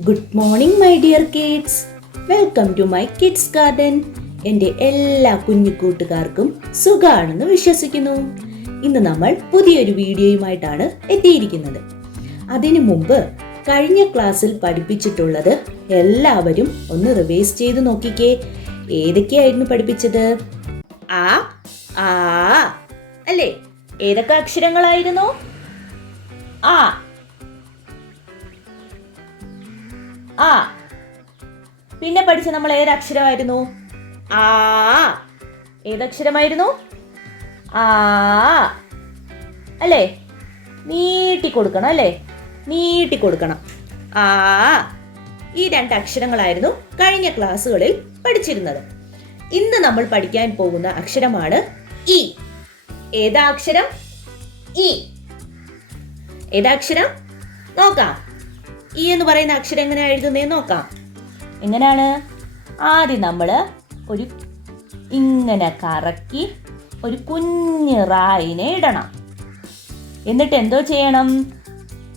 Good morning my dear kids. Welcome to my kids garden. എൻ്റെ എല്ലാ കുഞ്ഞു കൂട്ടുകാർക്കും സുഖാണെന്ന് വിശ്വസിക്കുന്നു. ഇന്ന് നമ്മൾ പുതിയൊരു വീഡിയോയുമായിട്ടാണ് എത്തിയിരിക്കുന്നത്. അതിനു മുമ്പ് കഴിഞ്ഞ ക്ലാസ്സിൽ പഠിപ്പിച്ചിട്ടുള്ളത് എല്ലാവരും ഒന്ന് റിവൈസ് ചെയ്ത് നോക്കിക്കേ. ഏതൊക്കെയായിരുന്നു പഠിപ്പിച്ചത്? ആ ആ അല്ലേ? ഏതൊക്കെ അക്ഷരങ്ങളായിരുന്നു? ആ ആ പിന്നെ പഠിച്ച നമ്മൾ ഏതക്ഷരമായിരുന്നു? ആ ഏതക്ഷരമായിരുന്നു? ആ അല്ലേ? നീട്ടിക്കൊടുക്കണം അല്ലേ? നീട്ടിക്കൊടുക്കണം. ആ ഈ രണ്ട് അക്ഷരങ്ങളായിരുന്നു കഴിഞ്ഞ ക്ലാസ്സുകളിൽ പഠിച്ചിരുന്നത്. ഇന്ന് നമ്മൾ പഠിക്കാൻ പോകുന്ന അക്ഷരമാണ് ഇ. ഏതാ അക്ഷരം? ഇ. ഏതാ അക്ഷരം? നോക്കാം. ഈ എന്ന് പറയുന്ന അക്ഷരം എങ്ങനെയാണ് എഴുതുന്നതെന്ന് നോക്കാം. എങ്ങനെയാണ്? ആദ്യം നമ്മൾ ഒരു ഇങ്ങനെ കറക്കി ഒരു കുഞ്ഞ് റായിനെ ഇടണം. എന്നിട്ട് എന്തോ ചെയ്യണം?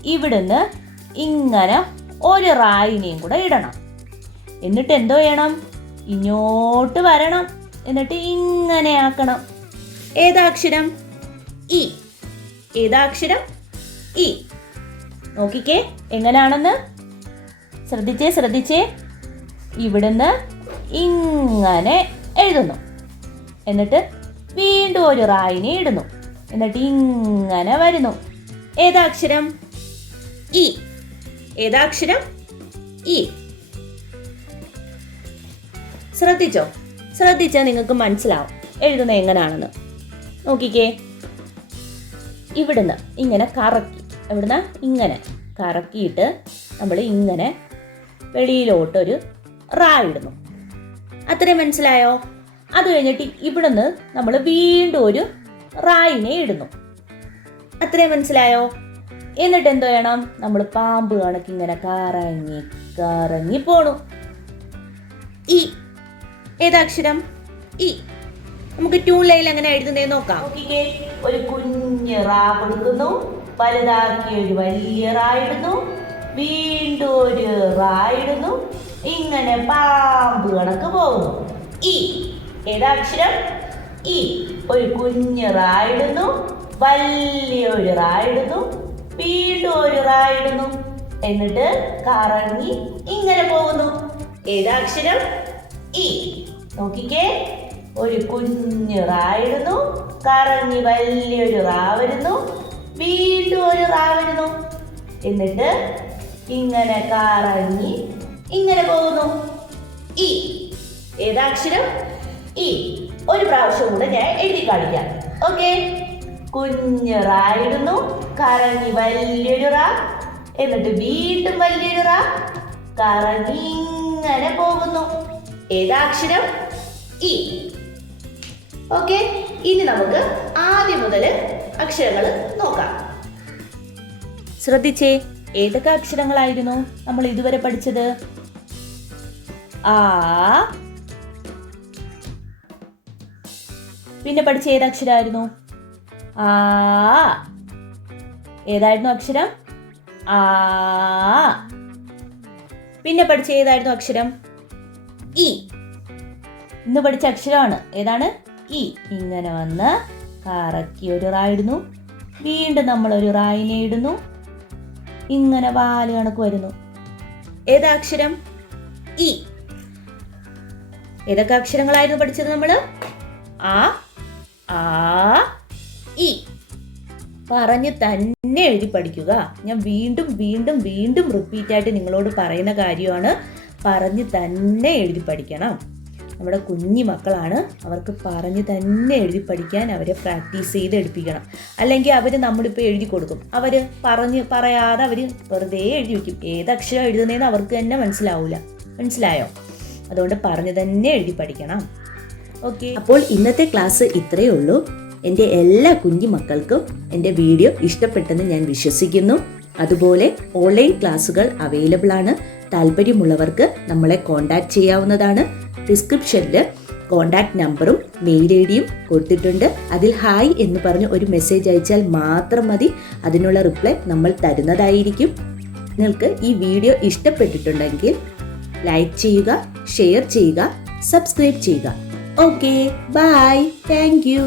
ഇവിടുന്ന് ഇങ്ങനെ ഒരു റായിനെയും കൂടെ ഇടണം. എന്നിട്ട് എന്തോ ചെയ്യണം? ഇങ്ങോട്ട് വരണം. എന്നിട്ട് ഇങ്ങനെ ആക്കണം. ഏതാ അക്ഷരം? ഇ. ഏതാ അക്ഷരം? ഇ. നോക്കിക്കേ എങ്ങനെയാണെന്ന്. ശ്രദ്ധിച്ചേ. ഇവിടുന്ന് ഇങ്ങനെ എഴുതുന്നു. എന്നിട്ട് വീണ്ടും ഒരു റായിനെ ഇടുന്നു. എന്നിട്ട് ഇങ്ങനെ വരുന്നു. ഏതാ അക്ഷരം? ഇ. ഏതാ അക്ഷരം? ഇ. ശ്രദ്ധിച്ചാൽ നിങ്ങൾക്ക് മനസ്സിലാവും എഴുതുന്നത് എങ്ങനെയാണെന്ന്. നോക്കിക്കേ. ഇവിടുന്ന് ഇങ്ങനെ കറക്കി, ഇവിടുന്ന് ഇങ്ങനെ കറക്കിയിട്ട് നമ്മൾ ഇങ്ങനെ വെളിയിലോട്ടൊരു റാ ഇടുന്നു. അത്രയും മനസ്സിലായോ? അത് കഴിഞ്ഞിട്ട് ഇവിടുന്ന് നമ്മൾ വീണ്ടും ഒരു റായിനെ ഇടുന്നു. അത്രയും മനസ്സിലായോ? എന്നിട്ട് എന്തോ ചെയ്യണം? നമ്മൾ പാമ്പ് കണക്ക് ഇങ്ങനെ കറങ്ങി പോണു. ഇ. ഏതാക്ഷരം? ഇ. നമുക്ക് ട്യൂൺ ലൈനിൽ എങ്ങനെ എഴുതുന്നതെന്ന് നോക്കാം. നോക്കിക്കേ. ഒരു കുഞ്ഞ് റാ കൊടുക്കുന്നു, വലുതാക്കി ഒരു വലിയ റാ ഇടുന്നു, വീണ്ടും ഒരു റാ ഇടുന്നു, ഇങ്ങനെ പാമ്പ് കണക്ക് പോകുന്നു. ഇ. ഏതാക്ഷരം? ഇ. ഒരു കുഞ്ഞ് റാ ഇടുന്നു, വലിയൊരു റാ ഇടുന്നു, വീണ്ടും ഒരു റാ ഇടുന്നു, എന്നിട്ട് കറങ്ങി ഇങ്ങനെ പോകുന്നു. ഏതാക്ഷരം? ഇ. നോക്കിക്കേ. ഒരു കുഞ്ഞ് റാ ഇടുന്നു, കറങ്ങി വലിയൊരു റാ വരുന്നു, വീണ്ടും ഒരു റാ വരുന്നു, എന്നിട്ട് ഇങ്ങനെ കറങ്ങി ഇങ്ങനെ പോകുന്നു. ഇ. ഏതാക്ഷരം? ഇ. ഒരു പ്രാവശ്യം കൂടെ ഞാൻ എഴുതി കാണിക്കാം. ഓക്കെ. കുഞ്ഞ് റാ ഇടുന്നു, കറങ്ങി വലിയൊരു റാ, എന്നിട്ട് വീണ്ടും വലിയൊരു റാ, കറങ്ങി ഇങ്ങനെ പോകുന്നു. ഏതാക്ഷരം? ഇ. ഓക്കെ. ഇനി നമുക്ക് ആദ്യം മുതൽ അക്ഷരങ്ങൾ നോക്കാം. ശ്രദ്ധിച്ചേ. ഏതൊക്കെ അക്ഷരങ്ങളായിരുന്നു നമ്മൾ ഇതുവരെ പഠിച്ചത്? ആ. പിന്നെ പഠിച്ച ഏതക്ഷരമായിരുന്നു? ആ. ഏതായിരുന്നു അക്ഷരം? ആ. പിന്നെ പഠിച്ച ഏതായിരുന്നു അക്ഷരം? ഇ. ഇന്ന് പഠിച്ച അക്ഷരമാണ്. ഏതാണ്? ഇ. ഇങ്ങനെ വന്ന് കറക്കി ഒരു റാ ഇടുന്നു, വീണ്ടും നമ്മൾ ഒരു റായിനെ ഇടുന്നു, ഇങ്ങനെ വാല് കണക്ക് വരുന്നു. ഏതാ അക്ഷരം? ഇ. ഏതൊക്കെ അക്ഷരങ്ങളായിരുന്നു പഠിച്ചത് നമ്മൾ? ആ ആ ഇ. പറഞ്ഞ് തന്നെ എഴുതി പഠിക്കുക. ഞാൻ വീണ്ടും വീണ്ടും വീണ്ടും റിപ്പീറ്റ് ആയിട്ട് നിങ്ങളോട് പറയുന്ന കാര്യമാണ്. പറഞ്ഞ് തന്നെ എഴുതി പഠിക്കണം. നമ്മുടെ കുഞ്ഞു മക്കളാണ്, അവർക്ക് പറഞ്ഞ് തന്നെ എഴുതി പഠിക്കാൻ അവരെ പ്രാക്ടീസ് ചെയ്ത് എടുപ്പിക്കണം. അല്ലെങ്കിൽ അവർ നമ്മളിപ്പോൾ എഴുതി കൊടുക്കും, അവർ പറയാതെ അവർ വെറുതെ എഴുതി വയ്ക്കും. ഏതക്ഷരം എഴുതുന്നതെന്ന് അവർക്ക് തന്നെ മനസ്സിലായോ? അതുകൊണ്ട് പറഞ്ഞ് തന്നെ എഴുതി പഠിക്കണം. ഓക്കെ. അപ്പോൾ ഇന്നത്തെ ക്ലാസ് ഇത്രയേ ഉള്ളൂ. എൻ്റെ എല്ലാ കുഞ്ഞു മക്കൾക്കും എൻ്റെ വീഡിയോ ഇഷ്ടപ്പെട്ടെന്ന് ഞാൻ വിശ്വസിക്കുന്നു. അതുപോലെ ഓൺലൈൻ ക്ലാസ്സുകൾ അവൈലബിൾ ആണ്. താല്പര്യമുള്ളവർക്ക് നമ്മളെ കോൺടാക്ട് ചെയ്യാവുന്നതാണ്. ഡിസ്ക്രിപ്ഷനിൽ കോൺടാക്ട് നമ്പറും മെയിൽ ഐ ഡിയും കൊടുത്തിട്ടുണ്ട്. അതിൽ ഹായ് എന്ന് പറഞ്ഞ് ഒരു മെസ്സേജ് അയച്ചാൽ മാത്രം മതി. അതിനുള്ള റിപ്ലൈ നമ്മൾ തരുന്നതായിരിക്കും. നിങ്ങൾക്ക് ഈ വീഡിയോ ഇഷ്ടപ്പെട്ടിട്ടുണ്ടെങ്കിൽ ലൈക്ക് ചെയ്യുക, ഷെയർ ചെയ്യുക, സബ്സ്ക്രൈബ് ചെയ്യുക. Okay, bye, thank U.